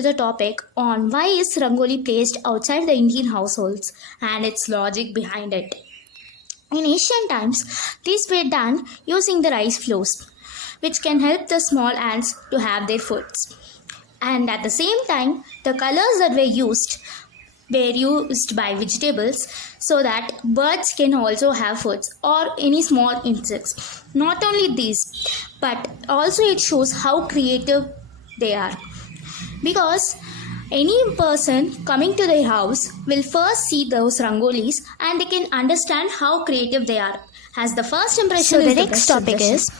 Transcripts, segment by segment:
to the topic on why is Rangoli placed outside the Indian households and its logic behind it. In ancient times, these were done using the rice flours, which can help the small ants to have their foods. And at the same time, the colors that were used by vegetables so that birds can also have foods or any small insects. Not only these, but also it shows how creative they are, because any person coming to their house will first see those rangolis and they can understand how creative they are, as the first impression is the next topic is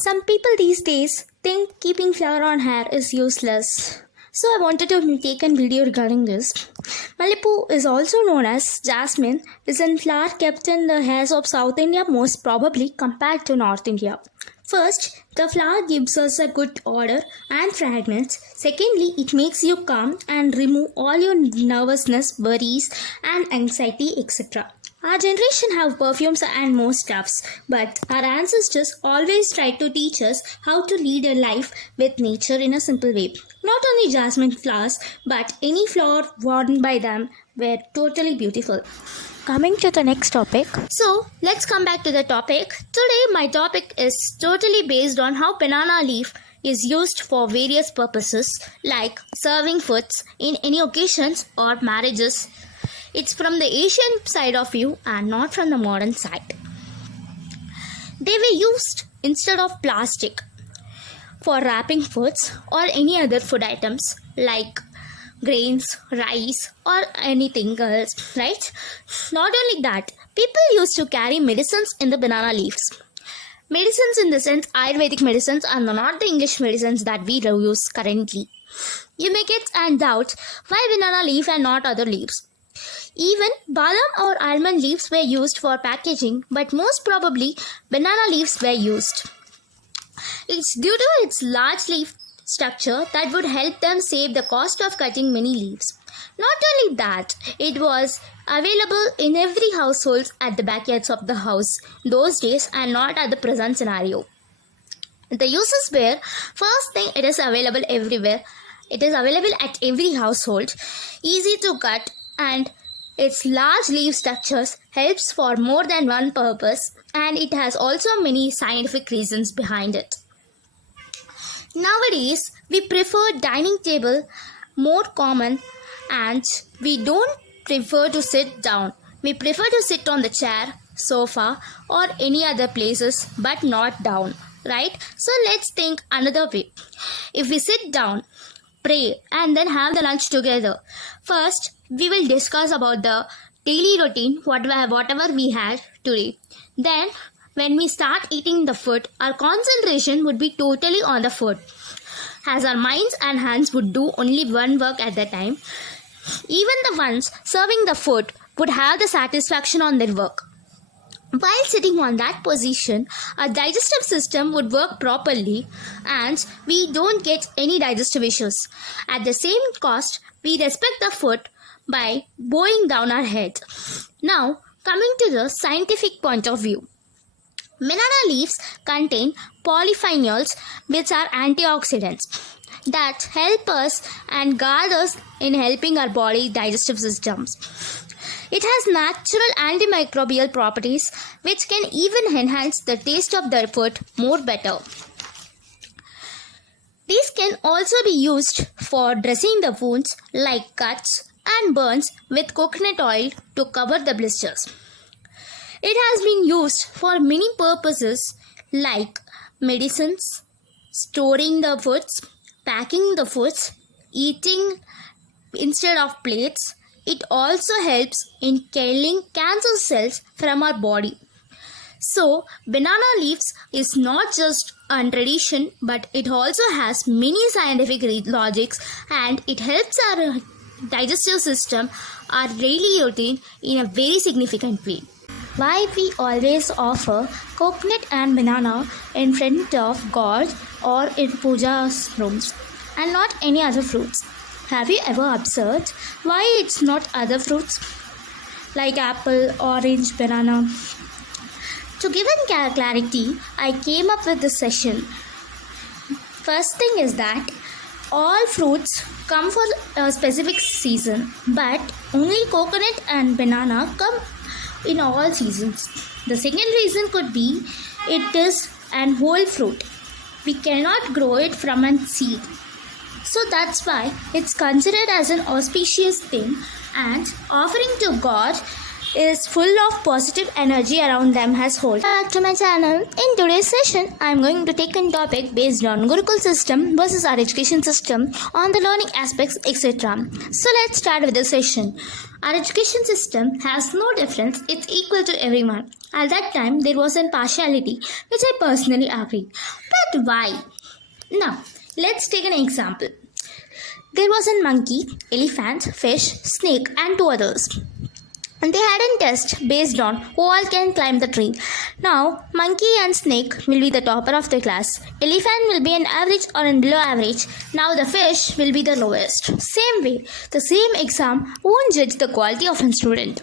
some people these days think keeping flour on hair is useless. So I wanted to take a video regarding this. Malipo is also known as jasmine, is a flower kept in the hairs of South India most probably compared to North India. First, the flower gives us a good odor and fragrance. Secondly, it makes you calm and remove all your nervousness, worries and anxiety, etc. Our generation have perfumes and more stuffs, but our ancestors always tried to teach us how to lead a life with nature in a simple way. Not only jasmine flowers, but any flower worn by them were totally beautiful. Coming to the next topic. So, let's come back to the topic. Today, my topic is totally based on how banana leaf is used for various purposes, like serving foods in any occasions or marriages. It's from the Asian side of view and not from the modern side. They were used instead of plastic for wrapping foods or any other food items like grains, rice or anything else, right? Not only that, people used to carry medicines in the banana leaves. Medicines in the sense Ayurvedic medicines and not the English medicines that we use currently. You may get and doubt why banana leaf and not other leaves. Even badam or almond leaves were used for packaging, but most probably banana leaves were used. It's due to its large leaf structure that would help them save the cost of cutting many leaves. Not only that, it was available in every household at the backyards of the house those days and not at the present scenario. The uses were, first thing, it is available everywhere. It is available at every household, easy to cut, and its large leaf structures helps for more than one purpose, and it has also many scientific reasons behind it. Nowadays, we prefer dining table more common, and we don't prefer to sit down. We prefer to sit on the chair, sofa or any other places but not down, right? So let's think another way. If we sit down, pray and then have the lunch together. First, we will discuss about the daily routine, whatever we had today. Then, when we start eating the food, our concentration would be totally on the food, as our minds and hands would do only one work at a time. Even the ones serving the food would have the satisfaction on their work. While sitting on that position, our digestive system would work properly and we don't get any digestive issues. At the same cost, we respect the food by bowing down our head. Now, coming to the scientific point of view. Banana leaves contain polyphenols, which are antioxidants that help us and guard us in helping our body digestive systems. It has natural antimicrobial properties which can even enhance the taste of the food more better. These can also be used for dressing the wounds like cuts and burns with coconut oil to cover the blisters. It has been used for many purposes like medicines, storing the foods, packing the foods, eating instead of plates. It also helps in killing cancer cells from our body. So, banana leaves is not just a tradition, but it also has many scientific logics and it helps our digestive system, our daily routine in a very significant way. Why we always offer coconut and banana in front of God or in puja rooms and not any other fruits? Have you ever observed why it's not other fruits like apple, orange, banana? To give clarity, I came up with this session. First thing is that All fruits come for a specific season, but only coconut and banana come in all seasons. The second reason could be it is an whole fruit. We cannot grow it from a seed. So that's why it's considered as an auspicious thing, and offering to God is full of positive energy around them as whole. Back to my channel. In today's session, I am going to take a topic based on Gurukul system versus our education system on the learning aspects, etc. So let's start with the session. Our education system has no difference, it's equal to everyone. At that time, there was a partiality, which I personally agree. But why? Now, let's take an example. There was a monkey, elephant, fish, snake, and 2 others. And they had a test based on who all can climb the tree. Now, monkey and snake will be the topper of the class. Elephant will be an average or an below average. Now the fish will be the lowest. Same way, the same exam won't judge the quality of a student.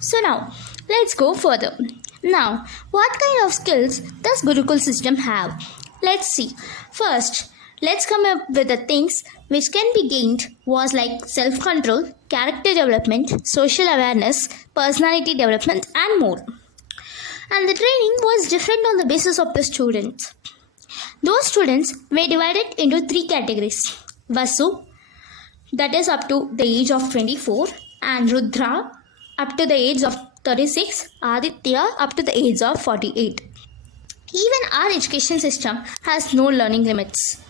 So now, let's go further. Now, what kind of skills does Gurukul system have? Let's see. First, let's come up with the things which can be gained was like self-control, character development, social awareness, personality development, and more. And the training was different on the basis of the students. Those students were divided into 3 categories. Vasu, that is up to the age of 24, and Rudra, up to the age of 36, Aditya, up to the age of 48. Even our education system has no learning limits.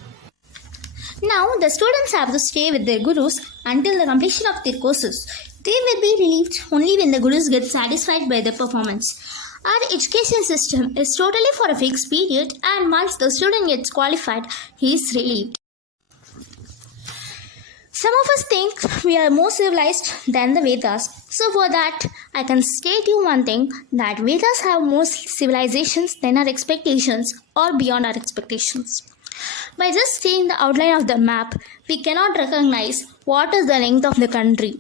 Now, the students have to stay with their gurus until the completion of their courses. They will be relieved only when the gurus get satisfied by their performance. Our education system is totally for a fixed period, and once the student gets qualified, he is relieved. Some of us think we are more civilized than the Vedas. So for that, I can state you one thing, that Vedas have more civilizations than our expectations or beyond our expectations. By just seeing the outline of the map, we cannot recognize what is the length of the country.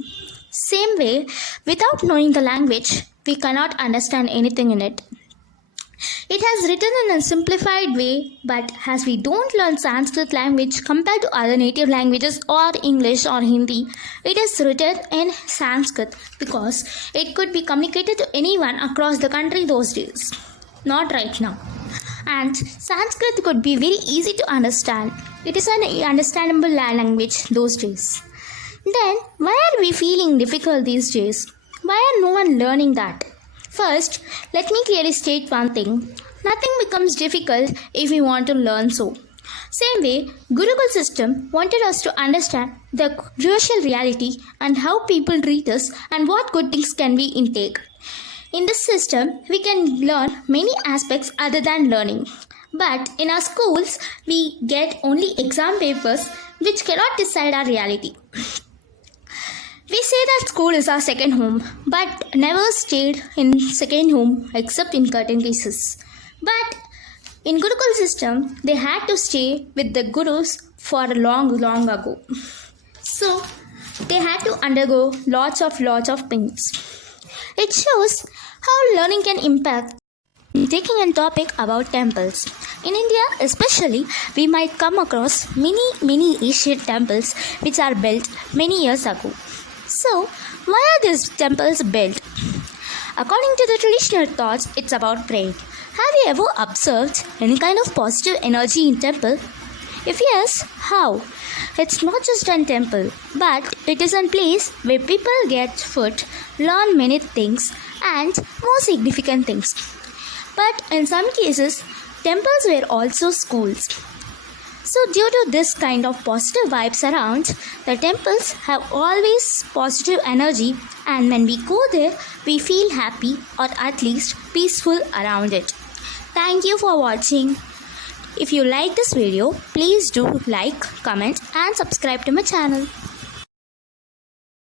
Same way, without knowing the language, we cannot understand anything in it. It has written in a simplified way, but as we don't learn Sanskrit language compared to other native languages or English or Hindi, it is written in Sanskrit because it could be communicated to anyone across the country those days. Not right now. And Sanskrit could be very easy to understand. It is an understandable language those days. Then, why are we feeling difficult these days? Why are no one learning that? First, let me clearly state one thing. Nothing becomes difficult if we want to learn so. Same way, Gurukul system wanted us to understand the crucial reality and how people treat us and what good things can we intake. In this system, we can learn many aspects other than learning. But in our schools, we get only exam papers which cannot decide our reality. We say that school is our second home, but never stayed in second home except in certain cases. But in Gurukul system, they had to stay with the gurus for long ago. So, they had to undergo lots of pains. It shows how learning can impact. Taking a topic about temples. In India especially, we might come across many ancient temples which are built many years ago. So, why are these temples built? According to the traditional thoughts, it's about praying. Have you ever observed any kind of positive energy in temple? If yes, how? It's not just a temple, but it is a place where people get food, learn many things, and more significant things. But in some cases, temples were also schools. So due to this kind of positive vibes around, the temples have always positive energy, and when we go there, we feel happy or at least peaceful around it. Thank you for watching. If you like this video, please do like, comment and subscribe to my channel.